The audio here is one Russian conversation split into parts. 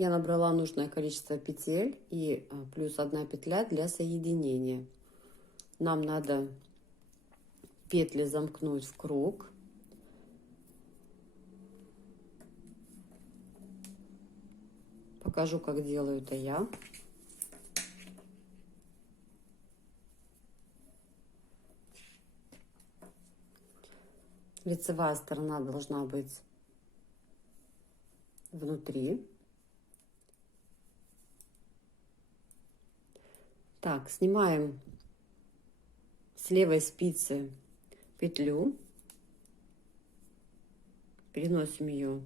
Я набрала нужное количество петель и плюс 1 петля для соединения. Нам надо петли замкнуть в круг. Покажу, как делаю это я. Лицевая сторона должна быть внутри. Так, снимаем с левой спицы петлю, переносим ее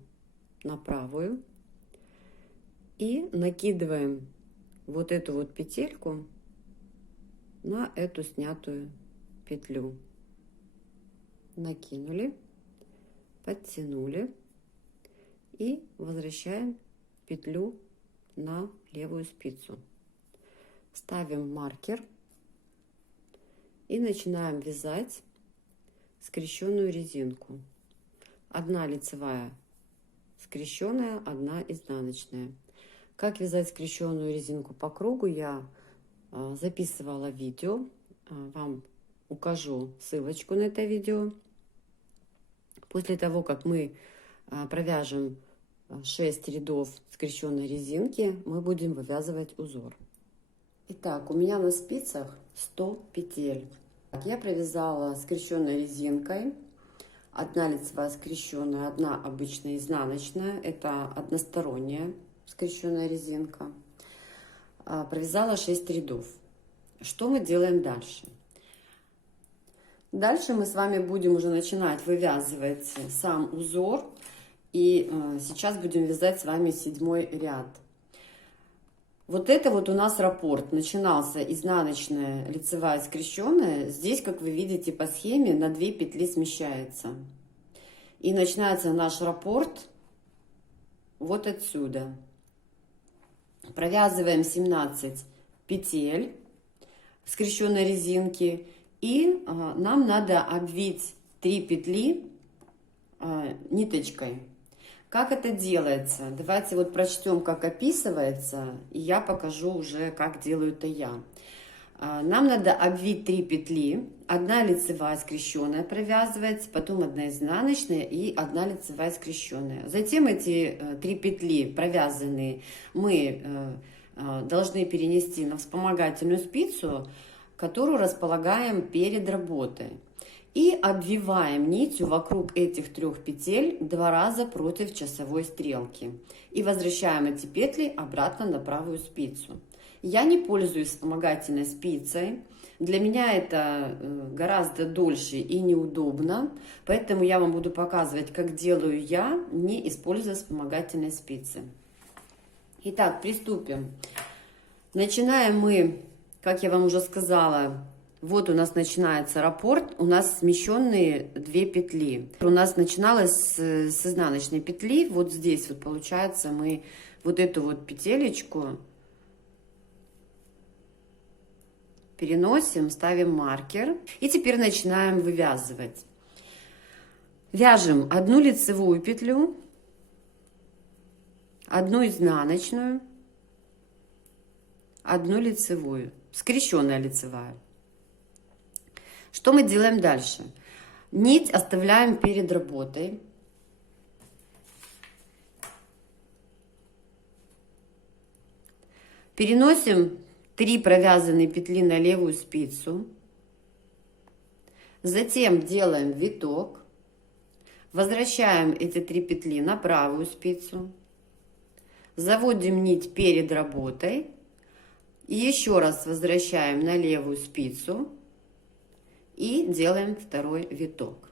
на правую и накидываем вот эту вот петельку на эту снятую петлю. Накинули, подтянули и возвращаем петлю на левую спицу. Ставим маркер и начинаем вязать скрещенную резинку. 1 лицевая скрещенная, 1 изнаночная. Как вязать скрещенную резинку по кругу, я записывала видео, вам укажу ссылочку на это видео. После того, как мы провяжем 6 рядов скрещенной резинки, мы будем вывязывать узор. Итак, у меня на спицах 100 петель. Я провязала скрещенной резинкой 1 лицевая скрещенная, 1 обычная изнаночная, это односторонняя скрещенная резинка. Провязала 6 рядов. Что мы делаем дальше? Дальше мы с вами будем уже начинать вывязывать сам узор. И сейчас будем вязать с вами 7-й ряд. Вот это вот у нас раппорт. Начинался изнаночная, лицевая, скрещенная. Здесь, как вы видите по схеме, на 2 петли смещается. И начинается наш раппорт вот отсюда. Провязываем 17 петель скрещенной резинки. И нам надо обвить 3 петли ниточкой. Как это делается? Давайте вот прочтем, как описывается, и я покажу уже, как делаю это я. Нам надо обвить 3 петли, 1 лицевая скрещенная провязывается, потом 1 изнаночная и 1 лицевая скрещенная. Затем эти 3 петли провязанные мы должны перенести на вспомогательную спицу, которую располагаем перед работой. И обвиваем нитью вокруг этих 3 петель 2 раза против часовой стрелки. И возвращаем эти петли обратно на правую спицу. Я не пользуюсь вспомогательной спицей. Для меня это гораздо дольше и неудобно. Поэтому я вам буду показывать, как делаю я, не используя вспомогательной спицы. Итак, приступим. Начинаем мы, как я вам уже сказала, вот у нас начинается раппорт, у нас смещенные 2 петли. У нас начиналось с изнаночной петли, вот здесь вот получается мы вот эту вот петелечку переносим, ставим маркер. И теперь начинаем вывязывать. Вяжем 1 лицевую петлю, 1 изнаночную, 1 лицевую, скрещенная лицевая. Что мы делаем дальше? Нить оставляем перед работой. Переносим 3 провязанные петли на левую спицу. Затем делаем виток. Возвращаем эти 3 петли на правую спицу. Заводим нить перед работой. И еще раз возвращаем на левую спицу. И делаем 2-й виток.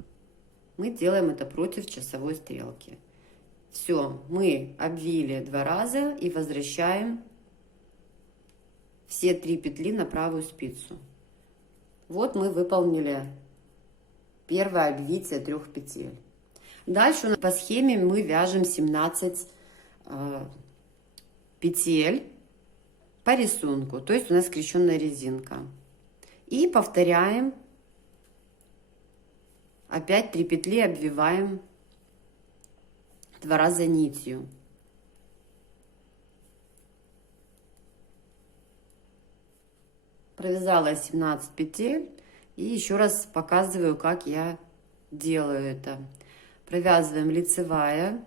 Мы делаем это против часовой стрелки. Все, мы обвили 2 раза и возвращаем все 3 петли на правую спицу. Вот мы выполнили первое обвитие 3 петель. Дальше по схеме мы вяжем 17 петель по рисунку, то есть у нас скрещенная резинка. И повторяем. Опять 3 петли обвиваем 2 раза нитью. Провязала 17 петель. И еще раз показываю, как я делаю это. Провязываем лицевая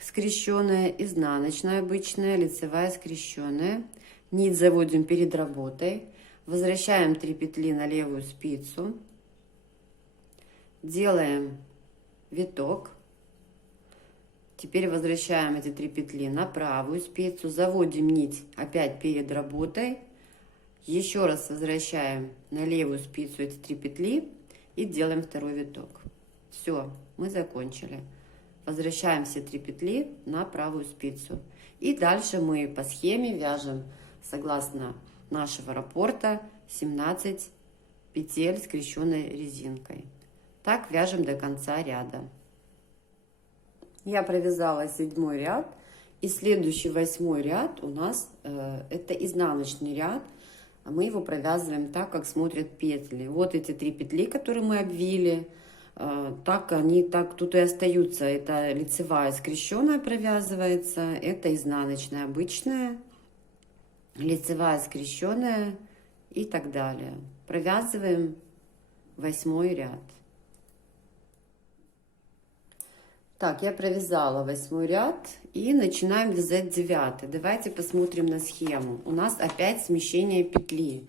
скрещенная, изнаночная обычная, лицевая скрещенная. Нить заводим перед работой. Возвращаем 3 петли на левую спицу. Делаем виток. Теперь возвращаем эти 3 петли на правую спицу. Заводим нить опять перед работой. Еще раз возвращаем на левую спицу эти 3 петли и делаем второй виток. Все, мы закончили. Возвращаем все 3 петли на правую спицу. И дальше мы по схеме вяжем, согласно нашего раппорта, 17 петель скрещенной резинкой. Так вяжем до конца ряда. Я провязала 7 ряд. И следующий 8 ряд у нас это изнаночный ряд. Мы его провязываем так, как смотрят петли. Вот эти 3 петли, которые мы обвили. Так они так тут и остаются. Это лицевая скрещенная провязывается, это изнаночная обычная, лицевая скрещенная и так далее. Провязываем 8 ряд. Так, я провязала 8 ряд и начинаем вязать 9. Давайте посмотрим на схему. У нас опять смещение петли.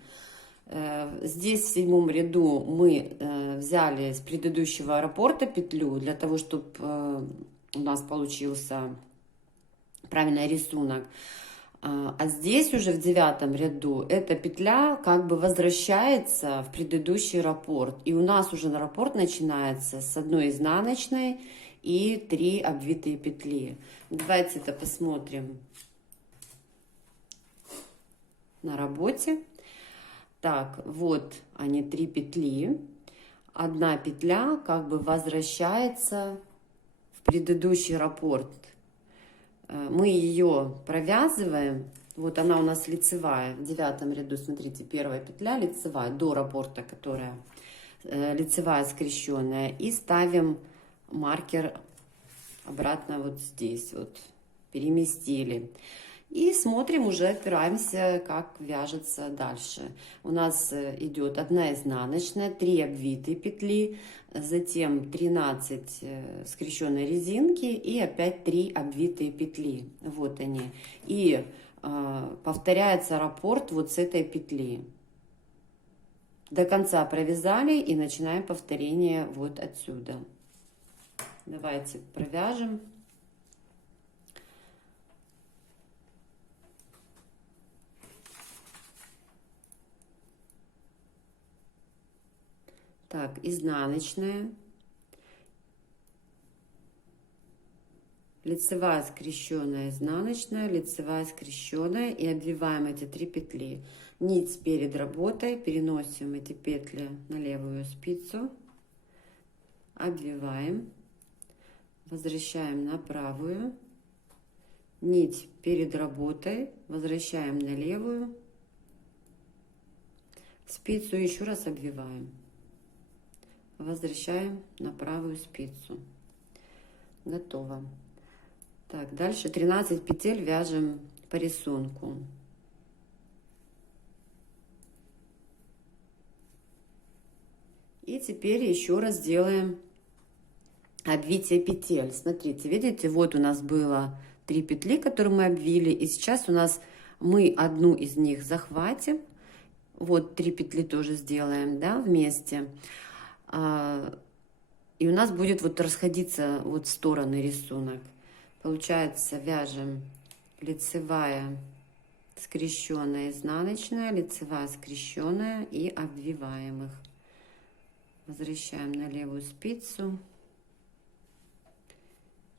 Здесь в 7 ряду мы взяли с предыдущего раппорта петлю для того, чтобы у нас получился правильный рисунок. А здесь уже в 9 ряду эта петля как бы возвращается в предыдущий раппорт. И у нас уже на раппорт начинается с 1 изнаночной и 3 обвитые петли. Давайте это посмотрим на работе. Так, вот они 3 петли. Одна петля как бы возвращается в предыдущий раппорт. Мы ее провязываем. Вот она у нас лицевая. В 9 ряду, смотрите, первая петля лицевая до раппорта, которая лицевая скрещенная. И ставим маркер обратно вот здесь. Вот переместили. И смотрим, уже опираемся, как вяжется дальше. У нас идет 1 изнаночная, 3 обвитые петли, затем 13 скрещенной резинки и опять 3 обвитые петли. Вот они. И повторяется раппорт вот с этой петли. До конца провязали и начинаем повторение вот отсюда. Давайте провяжем. Так, изнаночная, лицевая скрещенная, изнаночная, лицевая скрещенная, и обвиваем эти 3 петли. Нить перед работой, переносим эти петли на левую спицу, обвиваем, возвращаем на правую, нить перед работой, возвращаем на левую спицу и еще раз обвиваем. Возвращаем на правую спицу. Готово. Так, дальше 13 петель вяжем по рисунку. И теперь еще раз делаем обвитие петель. Смотрите, видите, вот у нас было 3 петли, которые мы обвили, и сейчас у нас мы одну из них захватим. Вот 3 петли тоже сделаем, да, вместе. И у нас будет вот расходиться вот в стороны рисунок. Получается, вяжем лицевая скрещенная, изнаночная, лицевая скрещенная и обвиваем их. Возвращаем на левую спицу.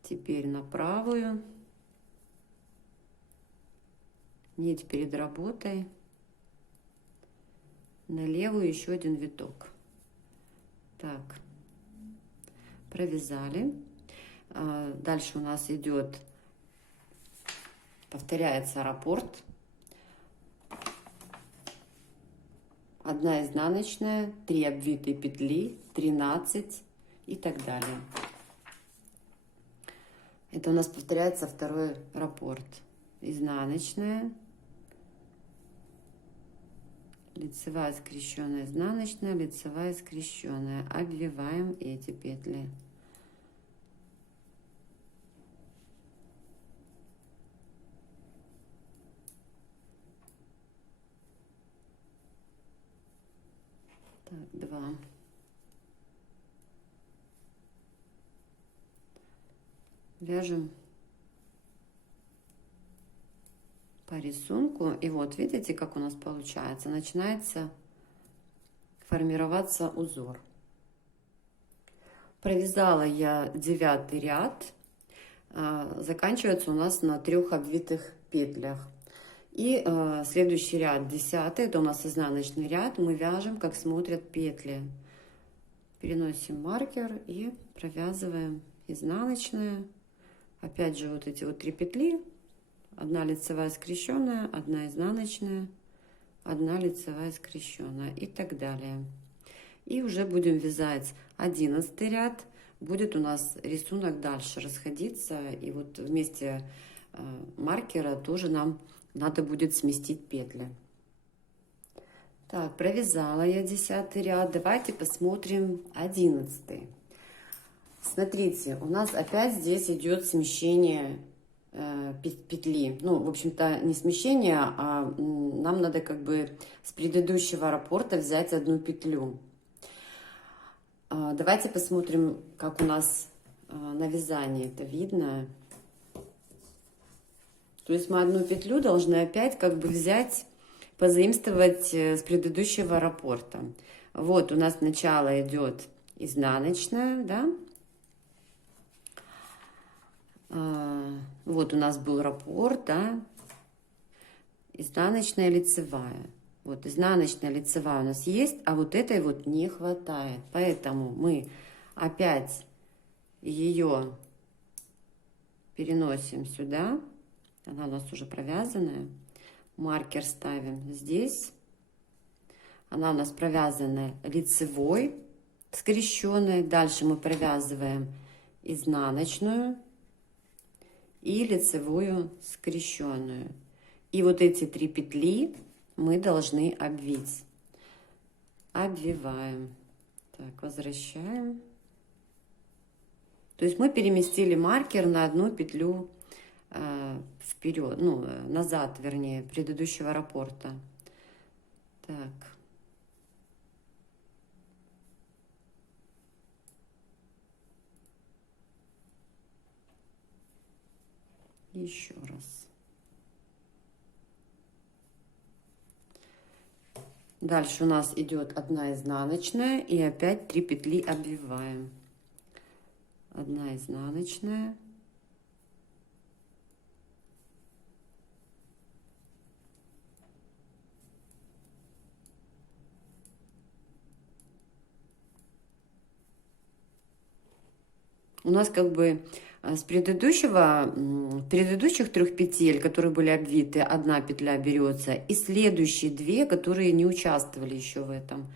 Теперь на правую. Нить перед работой. На левую еще 1 виток. Так, провязали. Дальше у нас идет, повторяется раппорт. 1 изнаночная, 3 обвитые петли, 13 и так далее. Это у нас повторяется 2-й раппорт. Изнаночная, лицевая скрещенная, изнаночная, лицевая скрещенная. Обвиваем эти петли. Так, 2. Вяжем по рисунку. И вот видите, как у нас получается. Начинается формироваться узор. Провязала я 9 ряд. Заканчивается у нас на 3 обвитых петлях. И следующий ряд, 10, это у нас изнаночный ряд. Мы вяжем, как смотрят петли. Переносим маркер и провязываем изнаночная. Опять же, вот эти вот 3 петли. 1 лицевая скрещенная, 1 изнаночная, 1 лицевая скрещенная и так далее. И уже будем вязать 11 ряд. Будет у нас рисунок дальше расходиться. И вот вместе маркера тоже нам надо будет сместить петли. Так, провязала я 10 ряд. Давайте посмотрим 11. Смотрите, у нас опять здесь идет смещение петли. Ну, в общем-то, не смещение, а нам надо как бы с предыдущего раппорта взять 1 петлю. Давайте посмотрим, как у нас на вязании это видно. То есть мы 1 петлю должны опять как бы взять, позаимствовать с предыдущего раппорта. Вот у нас сначала идет изнаночная, да? Вот у нас был раппорт, да? Изнаночная, лицевая. Вот изнаночная, лицевая у нас есть, а вот этой вот не хватает. Поэтому мы опять ее переносим сюда. Она у нас уже провязанная. Маркер ставим здесь. Она у нас провязанная лицевой, скрещенной. Дальше мы провязываем изнаночную и лицевую скрещенную. И вот эти 3 петли мы должны обвить. Обвиваем. Так, возвращаем. То есть мы переместили маркер на 1 петлю вперед, ну, назад, вернее, предыдущего раппорта. Так. Еще раз. Дальше у нас идет 1 изнаночная и опять 3 петли обвиваем. 1 изнаночная. У нас как бы с предыдущих 3 петель, которые были обвиты, 1 петля берется, и следующие 2, которые не участвовали еще в этом.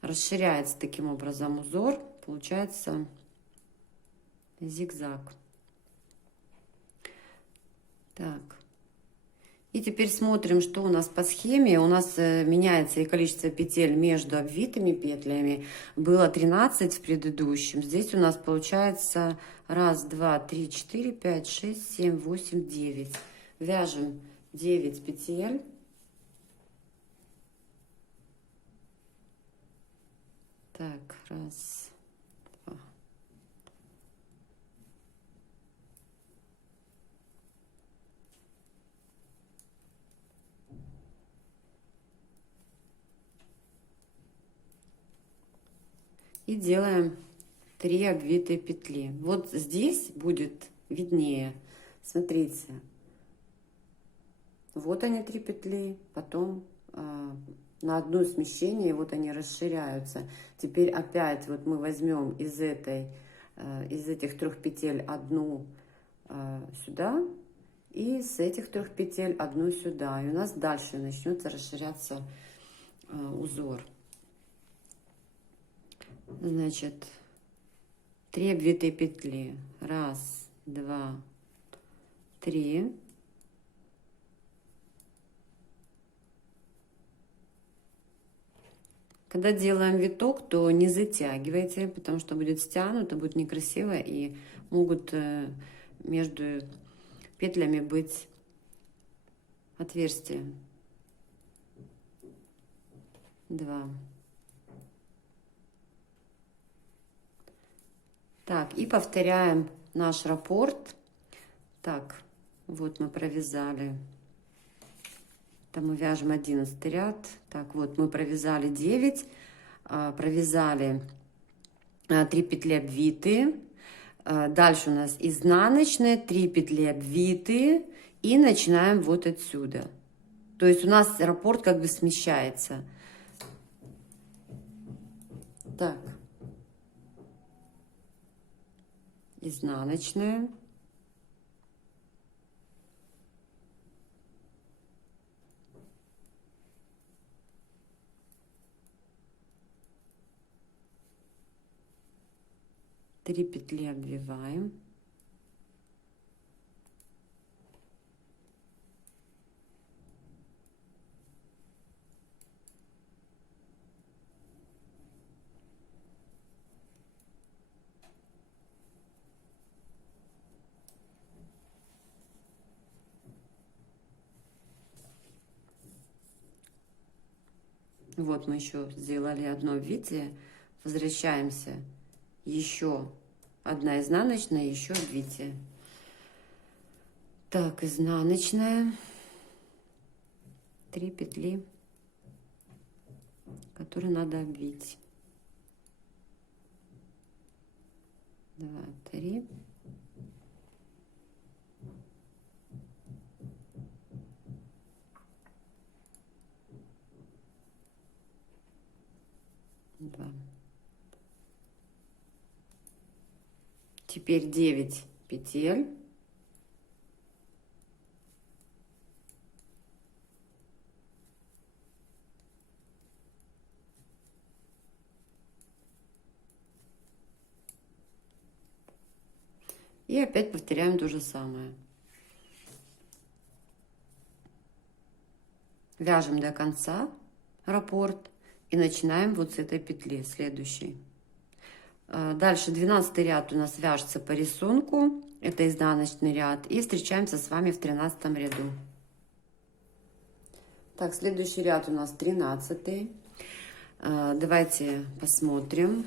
Расширяется таким образом узор, получается зигзаг. Так. И теперь смотрим, что у нас по схеме. У нас меняется и количество петель между обвитыми петлями. Было 13 в предыдущем. Здесь у нас получается 1, 2, 3, 4, 5, 6, 7, 8, 9. Вяжем 9 петель. Так, 1, 2. И делаем 3 обвитые петли. Вот здесь будет виднее. Смотрите. Вот они 3 петли, потом на 1 смещение, вот они расширяются. Теперь опять вот мы возьмем из этих 3 петель 1 сюда, и с этих 3 петель 1 сюда. И у нас дальше начнется расширяться узор. Значит, 3 обвитые петли. 1, 2, 3. Когда делаем виток, то не затягивайте, потому что будет стянуто, будет некрасиво, и могут между петлями быть отверстия. 2. Так, и повторяем наш раппорт. Так, вот мы провязали. Там мы вяжем 11 ряд. Так, вот мы провязали 9, провязали 3 петли обвитые. Дальше у нас изнаночная, 3 петли обвитые, и начинаем вот отсюда. То есть у нас раппорт как бы смещается. Так, изнаночная, три петли обвиваем, вот мы еще сделали одно витие, возвращаемся, еще одна изнаночная, еще витие. Так, изнаночная, 3 петли, которые надо обвить. 2, 3. Теперь 9 петель. И опять повторяем то же самое. Вяжем до конца раппорт и начинаем вот с этой петли следующей. Дальше 12 ряд у нас вяжется по рисунку, это изнаночный ряд, и встречаемся с вами в 13 ряду. Так, следующий ряд у нас 13. Давайте посмотрим.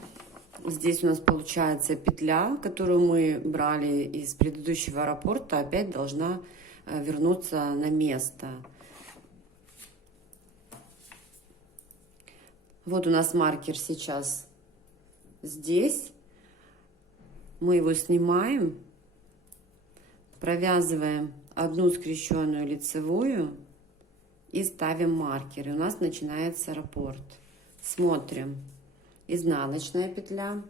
Здесь у нас получается петля, которую мы брали из предыдущего раппорта, опять должна вернуться на место. Вот у нас маркер сейчас здесь. Мы его снимаем, провязываем одну скрещенную лицевую и ставим маркер. И у нас начинается раппорт. Смотрим. Изнаночная петля.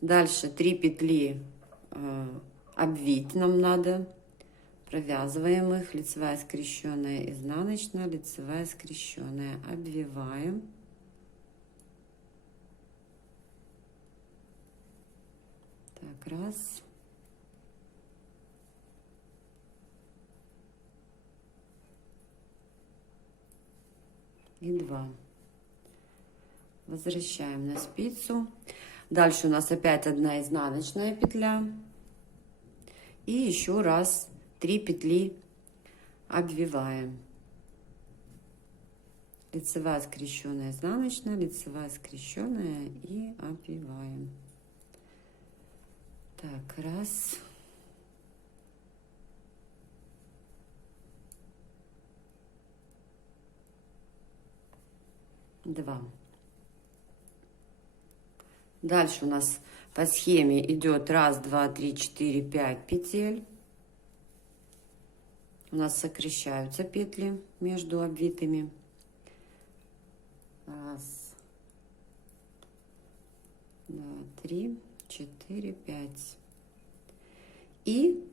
Дальше 3 петли обвить нам надо. Провязываем их. Лицевая скрещенная, изнаночная, лицевая скрещенная. Обвиваем. Так, раз. И 2. Возвращаем на спицу. Дальше у нас опять одна изнаночная петля. И еще раз 3 петли обвиваем. Лицевая скрещенная, изнаночная, лицевая скрещенная и обвиваем. Так, раз. 2. Дальше у нас по схеме идет 1, 2, 3, 4, 5 петель. У нас сокращаются петли между обвитыми. 1, 2, 3, 4, 5. И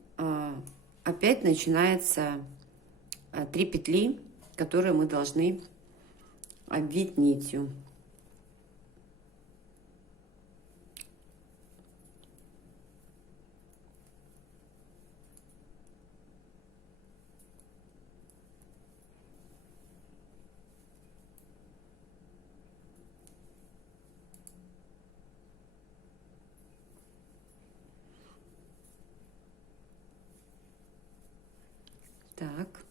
опять начинается 3 петли, которые мы должны обвить нитью. Так,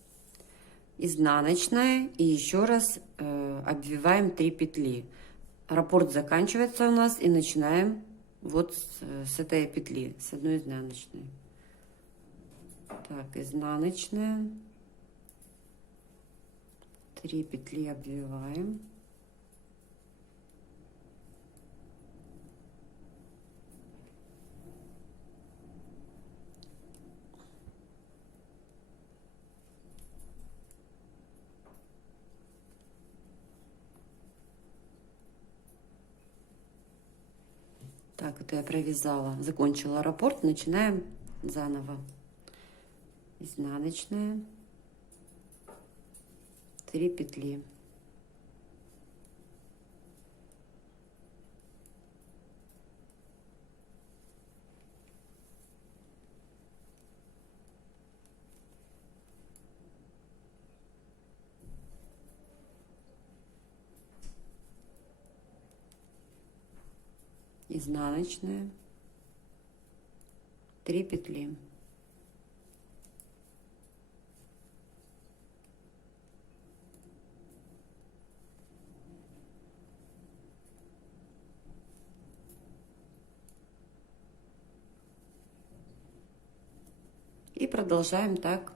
изнаночная, и еще раз обвиваем 3 петли. Раппорт заканчивается у нас, и начинаем вот с этой петли, с одной изнаночной. Так, изнаночная, 3 петли обвиваем. Так, это я провязала, закончила раппорт, начинаем заново. Изнаночная, 3 петли. Изнаночная, 3 петли. И продолжаем так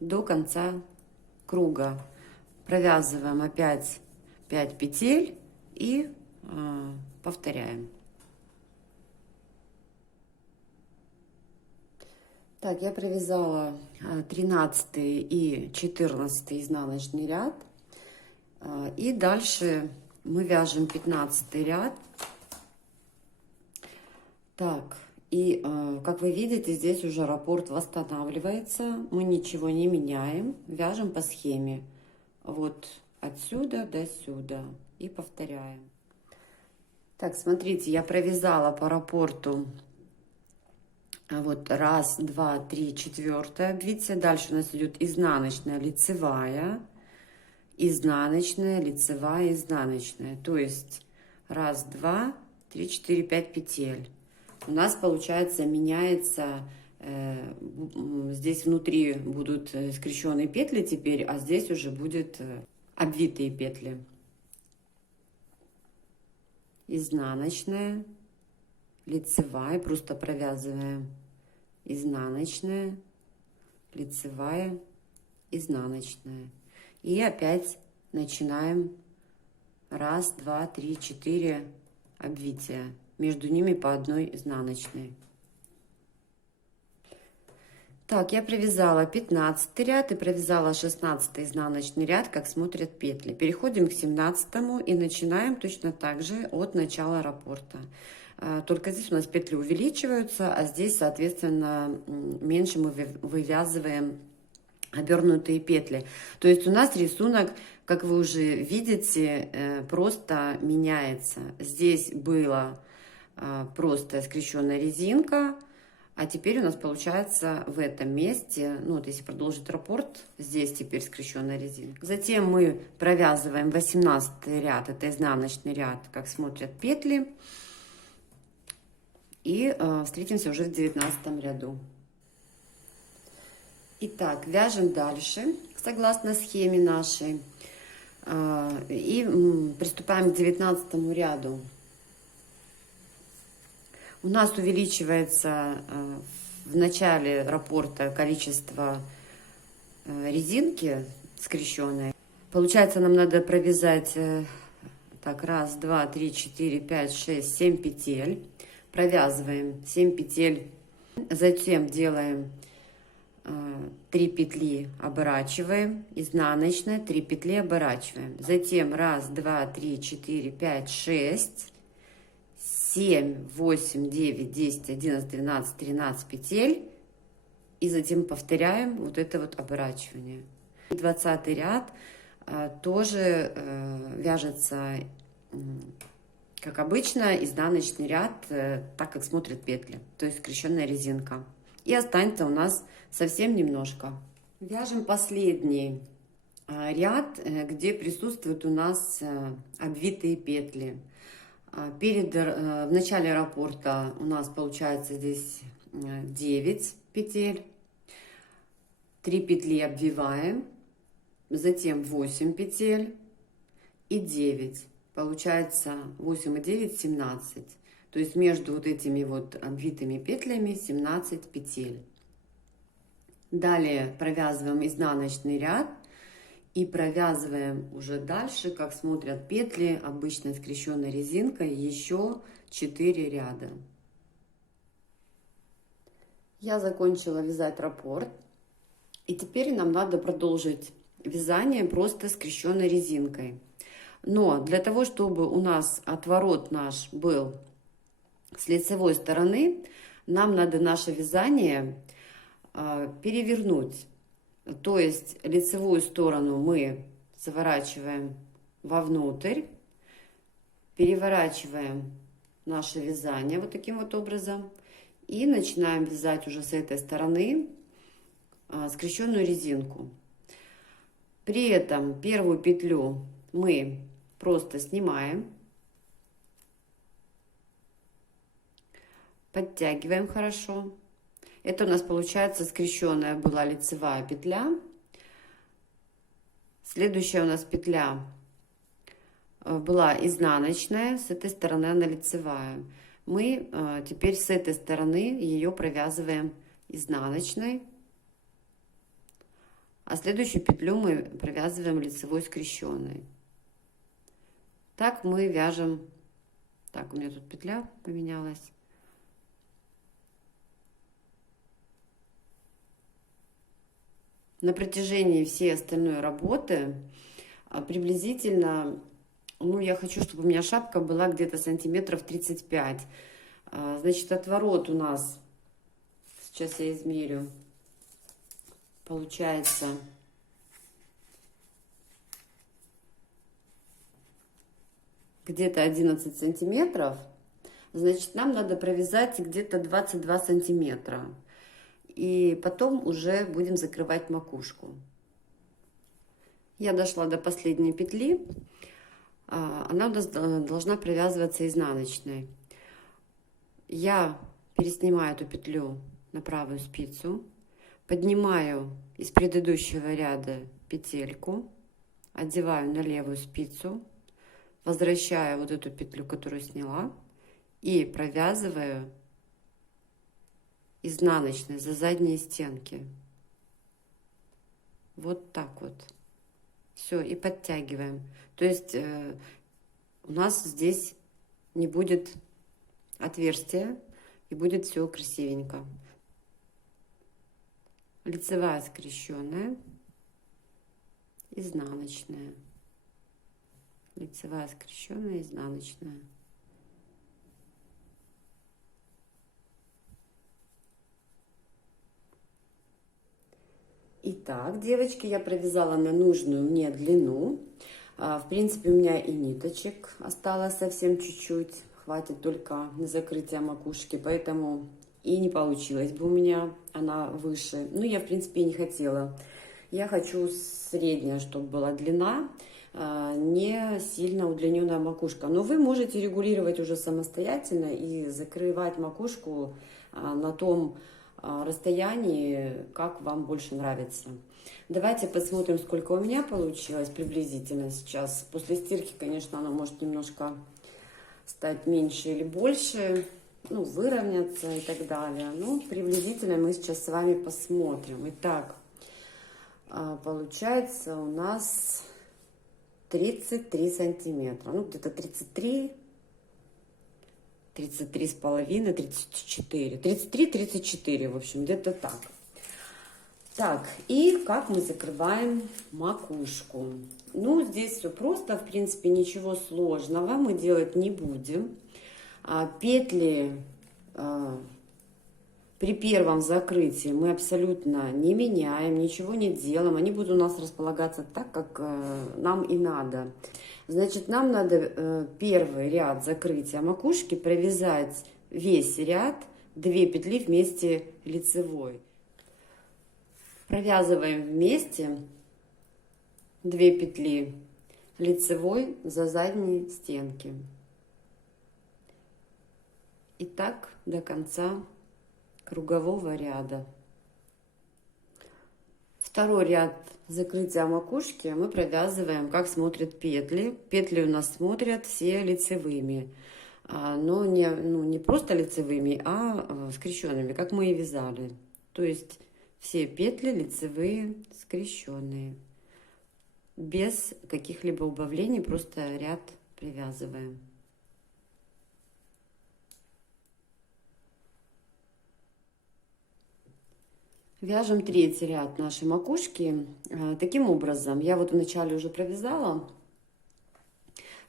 до конца круга. Провязываем опять 5 петель и повторяем. Так, я провязала 13 и 14 изнаночный ряд. И дальше мы вяжем 15 ряд. Так, и как вы видите, здесь уже раппорт восстанавливается. Мы ничего не меняем, вяжем по схеме. Вот отсюда до сюда и повторяем. Так, смотрите, я провязала по раппорту вот 1, 2, 3, 4 обвитие. Дальше у нас идет изнаночная, лицевая, изнаночная, лицевая, изнаночная. То есть 1, 2, 3, 4, 5 петель. У нас получается меняется, здесь внутри будут скрещенные петли теперь, а здесь уже будет обвитые петли. Изнаночная, лицевая, просто провязываем изнаночная, лицевая, изнаночная. И опять начинаем 1, 2, 3, 4 обвития. Между ними по одной изнаночной. Так, я провязала 15 ряд и провязала 16 изнаночный ряд, как смотрят петли. Переходим к 17 и начинаем точно так же от начала раппорта. Только здесь у нас петли увеличиваются, а здесь, соответственно, меньше мы вывязываем обернутые петли. То есть у нас рисунок, как вы уже видите, просто меняется. Здесь было просто скрещенная резинка, а теперь у нас получается в этом месте, ну вот если продолжить раппорт, здесь теперь скрещенная резинка. Затем мы провязываем 18 ряд, это изнаночный ряд, как смотрят петли, и встретимся уже в 19 ряду. Итак, вяжем дальше, согласно схеме нашей, и приступаем к 19 ряду. У нас увеличивается в начале раппорта количество резинки скрещенной. Получается, нам надо провязать так 1, 2, 3, 4, 5, 6, 7 петель. Провязываем 7 петель, затем делаем 3 петли, оборачиваем, изнаночная, 3 петли, оборачиваем. Затем 1, 2, 3, 4, 5, 6, 7, 8, 9, 10, 11, 12, 13 петель. И затем повторяем вот это вот оборачивание. 20 ряд тоже вяжется, как обычно, изнаночный ряд, так как смотрят петли, то есть скрещенная резинка. И останется у нас совсем немножко. Вяжем последний ряд, где присутствуют у нас обвитые петли. В начале раппорта у нас получается здесь 9 петель. 3 петли обвиваем, затем 8 петель и 9. Получается 8 и 9, 17. То есть между вот этими вот обвитыми петлями 17 петель. Далее провязываем изнаночный ряд и провязываем уже дальше, как смотрят петли, обычной скрещенной резинкой, еще 4 ряда. Я закончила вязать раппорт, и теперь нам надо продолжить вязание просто скрещенной резинкой. Но для того, чтобы у нас отворот наш был с лицевой стороны, нам надо наше вязание перевернуть. То есть лицевую сторону мы заворачиваем вовнутрь, переворачиваем наше вязание вот таким вот образом и начинаем вязать уже с этой стороны скрещенную резинку. При этом первую петлю мы просто снимаем, подтягиваем хорошо. Это у нас получается скрещенная была лицевая петля. Следующая у нас петля была изнаночная, с этой стороны она лицевая. Мы теперь с этой стороны ее провязываем изнаночной, а следующую петлю мы провязываем лицевой скрещенной. Так мы вяжем. Так, у меня тут петля поменялась. На протяжении всей остальной работы приблизительно, ну, я хочу, чтобы у меня шапка была где-то сантиметров 35. Значит, отворот у нас, сейчас я измерю, получается где-то 11 сантиметров. Значит, нам надо провязать где-то 22 сантиметра. И потом уже будем закрывать макушку. Я дошла до последней петли. Она у нас должна провязываться изнаночной. Я переснимаю эту петлю на правую спицу, поднимаю из предыдущего ряда петельку, одеваю на левую спицу, возвращаю вот эту петлю, которую сняла, и провязываю изнаночной за задние стенки. Вот так вот. Все, и подтягиваем. То есть у нас здесь не будет отверстия, и будет все красивенько. Лицевая скрещенная, изнаночная. Лицевая скрещенная, изнаночная. Итак, девочки, я провязала на нужную мне длину. В принципе, у меня и ниточек осталось совсем чуть-чуть. Хватит только на закрытие макушки, поэтому и не получилось бы у меня она выше. Ну, я, в принципе, и не хотела. Я хочу средняя, чтобы была длина, не сильно удлиненная макушка. Но вы можете регулировать уже самостоятельно и закрывать макушку на том расстоянии, как вам больше нравится. Давайте посмотрим, сколько у меня получилось приблизительно сейчас. После стирки, конечно, она может немножко стать меньше или больше, ну, выровняться и так далее. Ну, приблизительно мы сейчас с вами посмотрим. Итак, получается у нас 33 сантиметра. Ну, где-то 33, 33 с половиной, 34, 33, 34, в общем, где-то так. Так, и как мы закрываем макушку? Ну, здесь все просто, в принципе, ничего сложного мы делать не будем. Петли при первом закрытии мы абсолютно не меняем, ничего не делаем. Они будут у нас располагаться так, как нам и надо. Значит, нам надо первый ряд закрытия макушки провязать весь ряд, 2 петли вместе лицевой. Провязываем вместе 2 петли лицевой за задние стенки. И так до конца кругового ряда. Второй ряд закрытия макушки мы провязываем, как смотрят петли. Петли у нас смотрят все лицевыми, но не просто лицевыми, а скрещенными, как мы и вязали. То есть все петли лицевые скрещенные, без каких-либо убавлений, просто ряд привязываем. Вяжем третий ряд нашей макушки. Таким образом, я вот вначале уже провязала.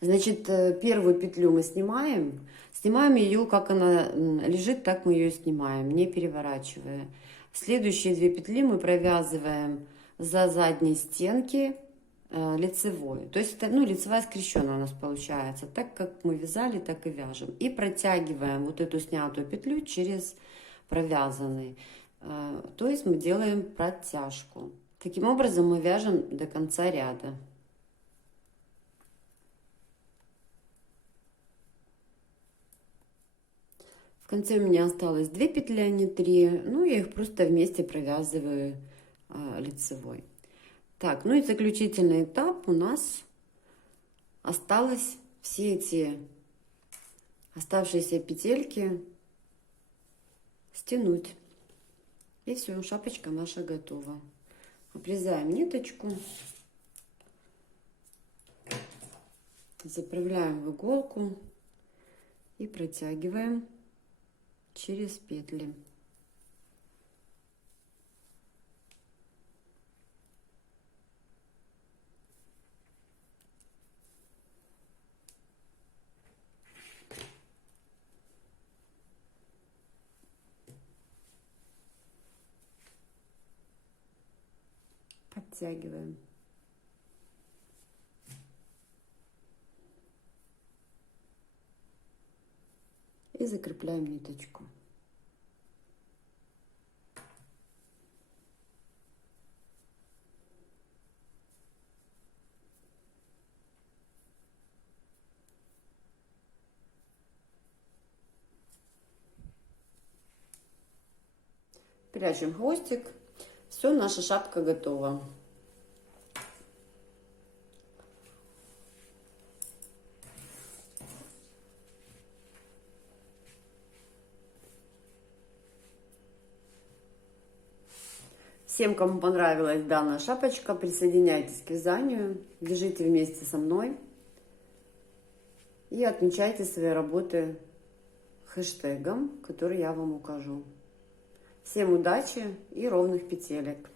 Значит, первую петлю мы снимаем. Снимаем ее, как она лежит, так мы ее снимаем, не переворачивая. Следующие две петли мы провязываем за задней стенки лицевой. То есть это, лицевая скрещенная у нас получается. Так как мы вязали, так и вяжем. И протягиваем вот эту снятую петлю через провязанный. То есть мы делаем протяжку. Таким образом мы вяжем до конца ряда. В конце у меня осталось 2 петли, а не 3. Ну, я их просто вместе провязываю лицевой. Так, ну и заключительный этап у нас осталось все эти оставшиеся петельки стянуть. И все, шапочка наша готова. Обрезаем ниточку, заправляем в иголку и протягиваем через петли. Подтягиваем. И закрепляем ниточку. Прячем хвостик. Все, наша шапка готова. Всем, кому понравилась данная шапочка, присоединяйтесь к вязанию, вяжите вместе со мной и отмечайте свои работы хэштегом, который я вам укажу. Всем удачи и ровных петелек!